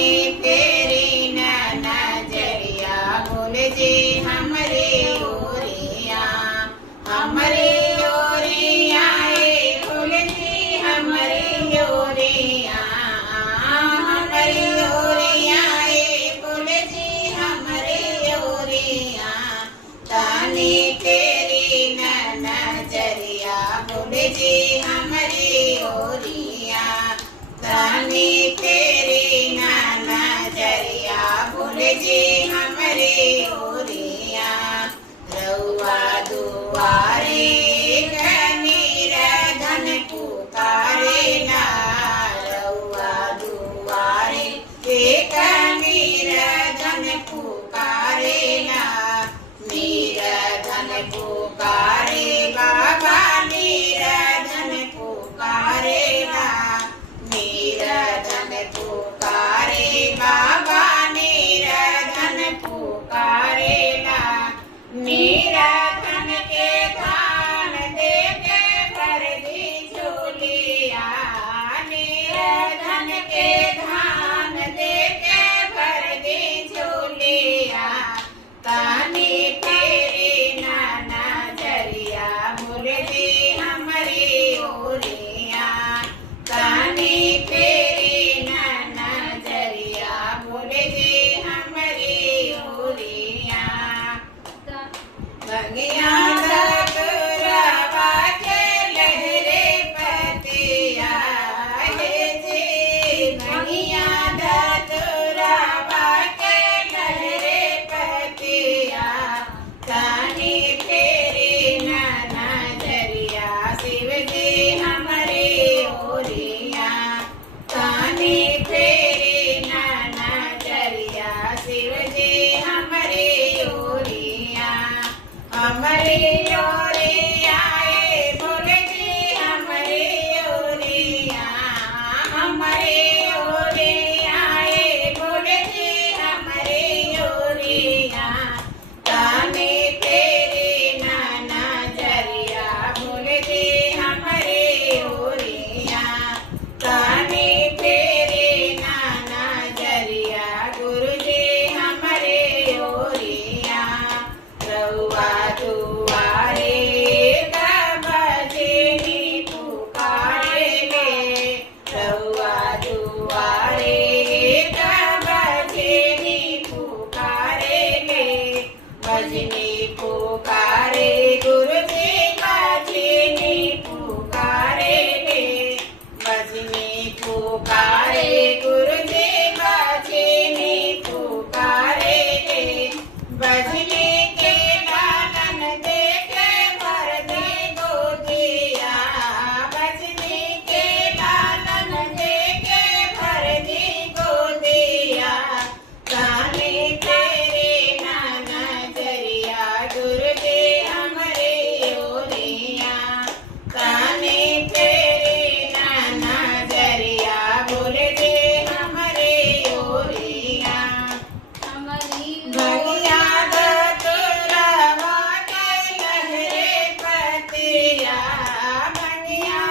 ताने तेरी नजरिया बोलजे हमरे ओरिया हमरे ओरिया बोलजे हमरे ओरिया हमरे ओरिया बोलजे हमरे ओरिया ताने तेरी नजरिया बोलजे हमरे ओरिया ताने तेरी नजरिया बोलजे हमरे ओरिया रउआ दुआरे कनीर धन पुकारे ना रउआ दुआरे कनीर धन पुकारे ना नीर धन पुकारे बाबा नीर धन पुकारे ना नीर धन पुकारे बाबा नीर धन पुकारे ना नीर धन के धान दे के भर दी झोलिया नीर धन के धान दे के भर दी झोलिया ताने तेरी नजरिया बोलजे हमरे ओरिया ताने तेरी नजरिया बोलजे हमरे ओरिया बगिया धतुरवा के लहरे पतिया हे जी बगिया धतुरवा के लहरे पतिया ताने तेरी नजरिया शिव जी हमरे ओरिया ताने तेरी नजरिया शिव जी हमरे ओरिया हमरे ओरिया बोलजे हमरे ओरिया हमरे ओरिया बोलजे हमरे ओरिया ताने तेरी नजरिया बोलजे हमरे ओरिया ताने तेरी नजरिया गुरुजी हमरे ओरिया रउआ दुआरे बजनी पुकारे ले रउआ दुआरे बजनी पुकारे ले बजनी पुकारे गुरुजी बजनी पुकारे ले बजनी पुकारे गुरुजी बजनी पुकारे ले बजनी के लालन दे के भर दे गोदिया बजनी के लालन दे के भर दे गोदिया ताने तेरे नजरिया गुरुजी हमरे ओरिया ताने तेरे नजरिया बोलजे हमरे ओरिया बगिया धतुरवा के लहरे पतिया बगिया